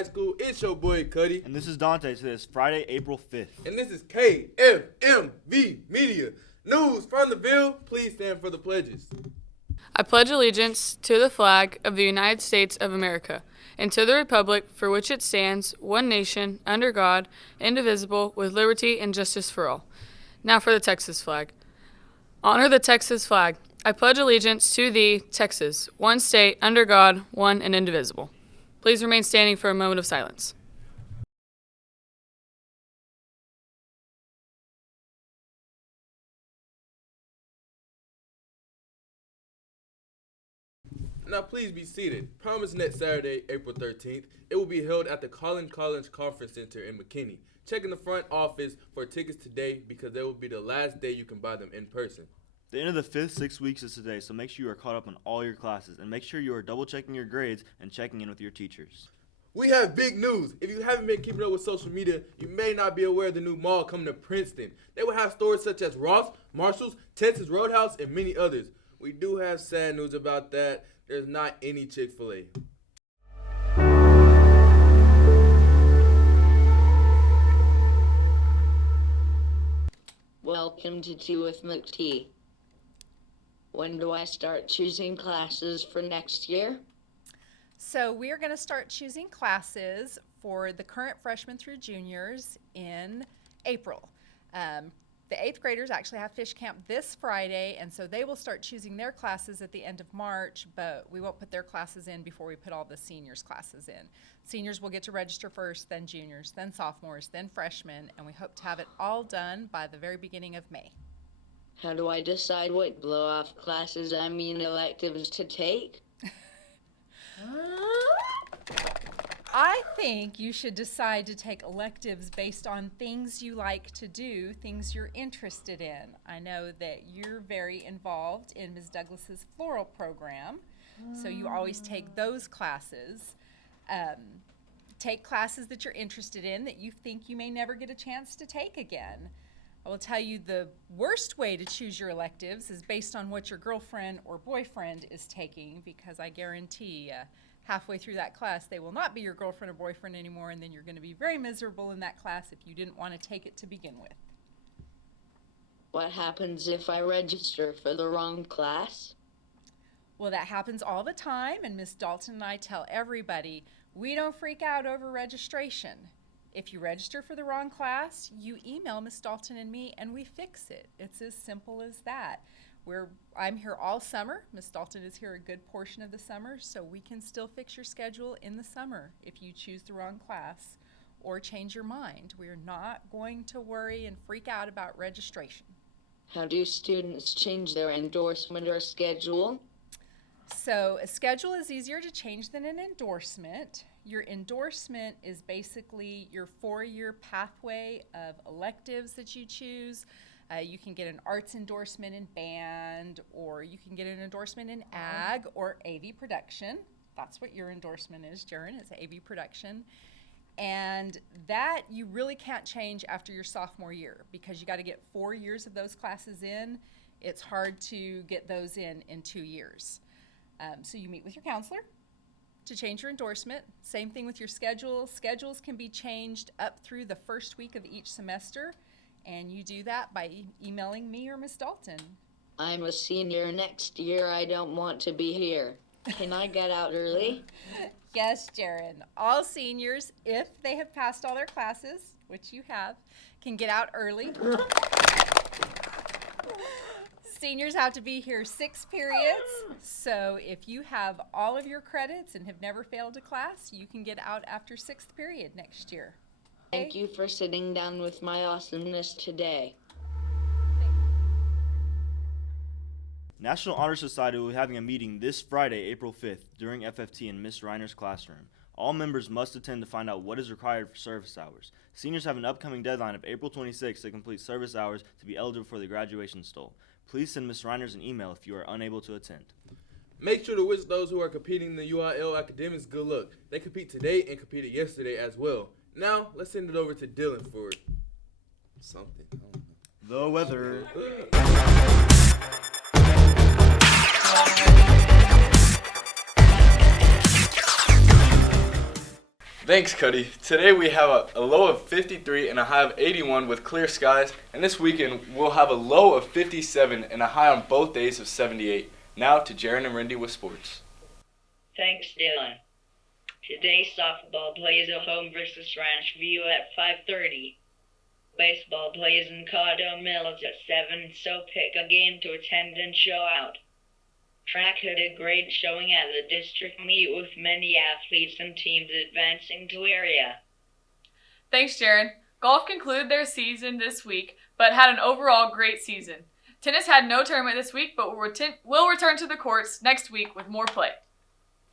High School. It's your boy, Cuddy. And this is Dante. Today is Friday, April 5th. And this is KFMV Media. News from the Ville. Please stand for the pledges. I pledge allegiance to the flag of the United States of America and to the republic for which it stands, one nation, under God, indivisible, with liberty and justice for all. Now for the Texas flag. Honor the Texas flag. I pledge allegiance to thee, Texas, one state, under God, one and indivisible. Please remain standing for a moment of silence. Now please be seated. Promise next Saturday, April 13th, it will be held at the Collins College Conference Center in McKinney. Check in the front office for tickets today because that will be the last day you can buy them in person. The end of the 5th 6 weeks is today, so make sure you are caught up on all your classes and make sure you are double checking your grades and checking in with your teachers. We have big news. If you haven't been keeping up with social media, you may not be aware of the new mall coming to Princeton. They will have stores such as Ross, Marshall's, Texas Roadhouse, and many others. We do have sad news about that. There's not any Chick-fil-A. Welcome to Tea with McT. When do I start choosing classes for next year? So we are going to start choosing classes for the current freshmen through juniors in April. The 8th graders actually have fish camp this Friday, and so they will start choosing their classes at the end of March, but we won't put their classes in before we put all the seniors' classes in. Seniors will get to register first, then juniors, then sophomores, then freshmen, and we hope to have it all done by the very beginning of May. How do I decide what blow-off classes, electives to take? I think you should decide to take electives based on things you like to do, things you're interested in. I know that you're very involved in Ms. Douglas's floral program, so you always take those classes. Take classes that you're interested in that you think you may never get a chance to take again. I will tell you the worst way to choose your electives is based on what your girlfriend or boyfriend is taking, because I guarantee halfway through that class they will not be your girlfriend or boyfriend anymore, and then you're going to be very miserable in that class if you didn't want to take it to begin with. What happens if I register for the wrong class? Well, that happens all the time, and Miss Dalton and I tell everybody, we don't freak out over registration. If you register for the wrong class, you email Miss Dalton and me, and we fix it. It's as simple as that. I'm here all summer. Miss Dalton is here a good portion of the summer, so we can still fix your schedule in the summer if you choose the wrong class or change your mind. We're not going to worry and freak out about registration. How do students change their endorsement or schedule? So a schedule is easier to change than an endorsement. Your endorsement is basically your 4-year pathway of electives that you choose. You can get an arts endorsement in band, or you can get an endorsement in ag or AV production. That's what your endorsement is, Jaren, it's AV production. And that you really can't change after your sophomore year because you got to get 4 years of those classes in. It's hard to get those in 2 years. So you meet with your counselor to change your endorsement. Same thing with your schedule. Schedules can be changed up through the first week of each semester, and you do that by emailing me or Miss Dalton. I'm a senior next year. I don't want to be here. Can I get out early? Yes, Jaren. All seniors, if they have passed all their classes, which you have, can get out early. Seniors have to be here 6 periods, so if you have all of your credits and have never failed a class, you can get out after 6th period next year. Thank you for sitting down with my awesomeness today. National Honor Society will be having a meeting this Friday, April 5th, during FFT in Miss Reiner's classroom. All members must attend to find out what is required for service hours. Seniors have an upcoming deadline of April 26th to complete service hours to be eligible for the graduation stole. Please send Ms. Reiners an email if you are unable to attend. Make sure to wish those who are competing in the UIL academics good luck. They compete today and competed yesterday as well. Now, let's send it over to Dylan for something. The weather. Thanks, Cuddy. Today we have a low of 53 and a high of 81 with clear skies, and this weekend we'll have a low of 57 and a high on both days of 78. Now to Jaron and Randy with sports. Thanks, Dylan. Today softball plays at home versus Ranchview at 5:30. Baseball plays in Cotto Mills at 7, so pick a game to attend and show out. Track had a great showing at the district meet with many athletes and teams advancing to area. Thanks, Jaron. Golf concluded their season this week, but had an overall great season. Tennis had no tournament this week, but will return to the courts next week with more play.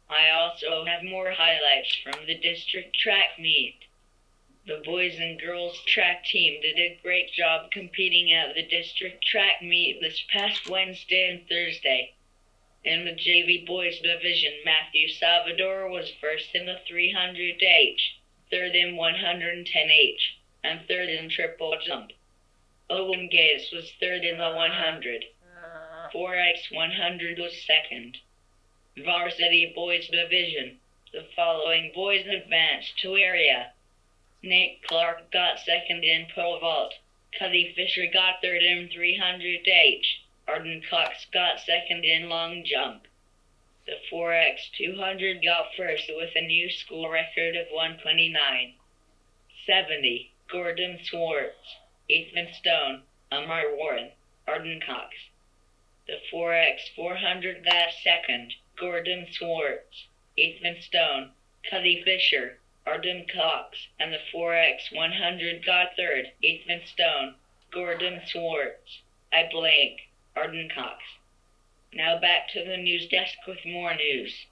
I also have more highlights from the district track meet. The boys and girls track team did a great job competing at the district track meet this past Wednesday and Thursday. In the JV boys division, Matthew Salvador was first in the 300H, third in 110H, and third in triple jump. Owen Gates was third in the 100. 4x 100 was second. Varsity boys division, the following boys advanced to area. Nate Clark got second in pole vault. Cuddy Fisher got third in 300H. Arden Cox got second in long jump. The 4x 200 got first with a new school record of 129. 70, Gordon Swartz, Ethan Stone, Amar Warren, Arden Cox. The 4x 400 got second, Gordon Swartz, Ethan Stone, Cuddy Fisher, Arden Cox, and the 4x 100 got third, Ethan Stone, Gordon Swartz, I blank, Arden Cox. Now back to the news desk with more news.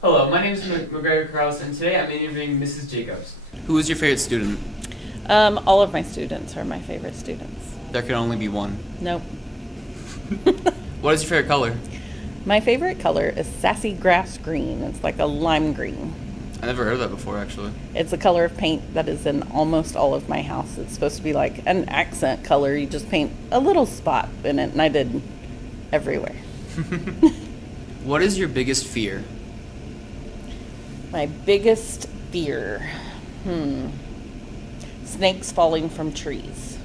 Hello, my name is McGregor Krause, and today I'm interviewing Mrs. Jacobs. Who is your favorite student? All of my students are my favorite students. There can only be one. Nope. What is your favorite color? My favorite color is sassy grass green. It's like a lime green. I never heard of that before, actually. It's a color of paint that is in almost all of my house. It's supposed to be like an accent color. You just paint a little spot in it, and I did everywhere. What is your biggest fear? My biggest fear? Snakes falling from trees.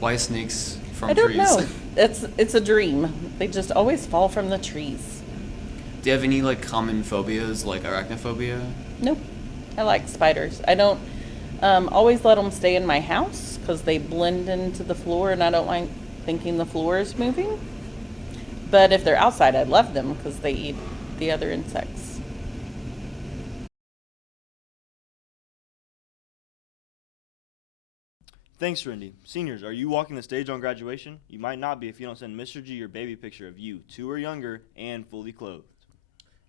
Why snakes from I don't trees? know. It's a dream. They just always fall from the trees. Do you have any common phobias like arachnophobia? Nope. I like spiders. I don't always let them stay in my house because they blend into the floor and I don't like thinking the floor is moving. But if they're outside, I love them because they eat the other insects. Thanks, Randy. Seniors, are you walking the stage on graduation? You might not be if you don't send Mr. G your baby picture of you, 2 or younger, and fully clothed.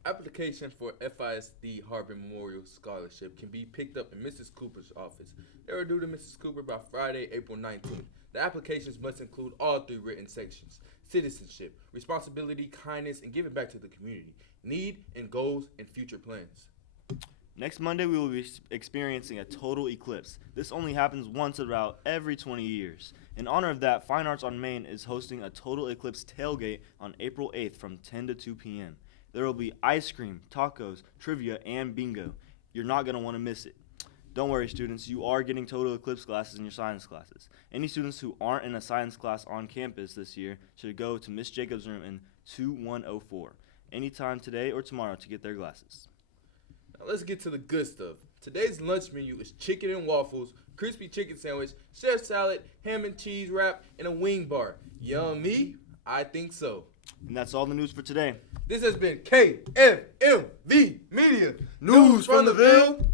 Applications for FISD Harvard Memorial Scholarship can be picked up in Mrs. Cooper's office. They are due to Mrs. Cooper by Friday, April 19th. The applications must include all 3 written sections: citizenship, responsibility, kindness, and giving back to the community, need and goals, and future plans. Next Monday, we will be experiencing a total eclipse. This only happens once about every 20 years. In honor of that, Fine Arts on Main is hosting a total eclipse tailgate on April 8th from 10 to 2 p.m. There will be ice cream, tacos, trivia, and bingo. You're not going to want to miss it. Don't worry, students, you are getting total eclipse classes in your science classes. Any students who aren't in a science class on campus this year should go to Miss Jacobs' room in 2104 anytime today or tomorrow to get their glasses. Now let's get to the good stuff. Today's lunch menu is chicken and waffles, crispy chicken sandwich, chef salad, ham and cheese wrap, and a wing bar. Yummy? I think so. And that's all the news for today. This has been KFMV Media. News from the Ville.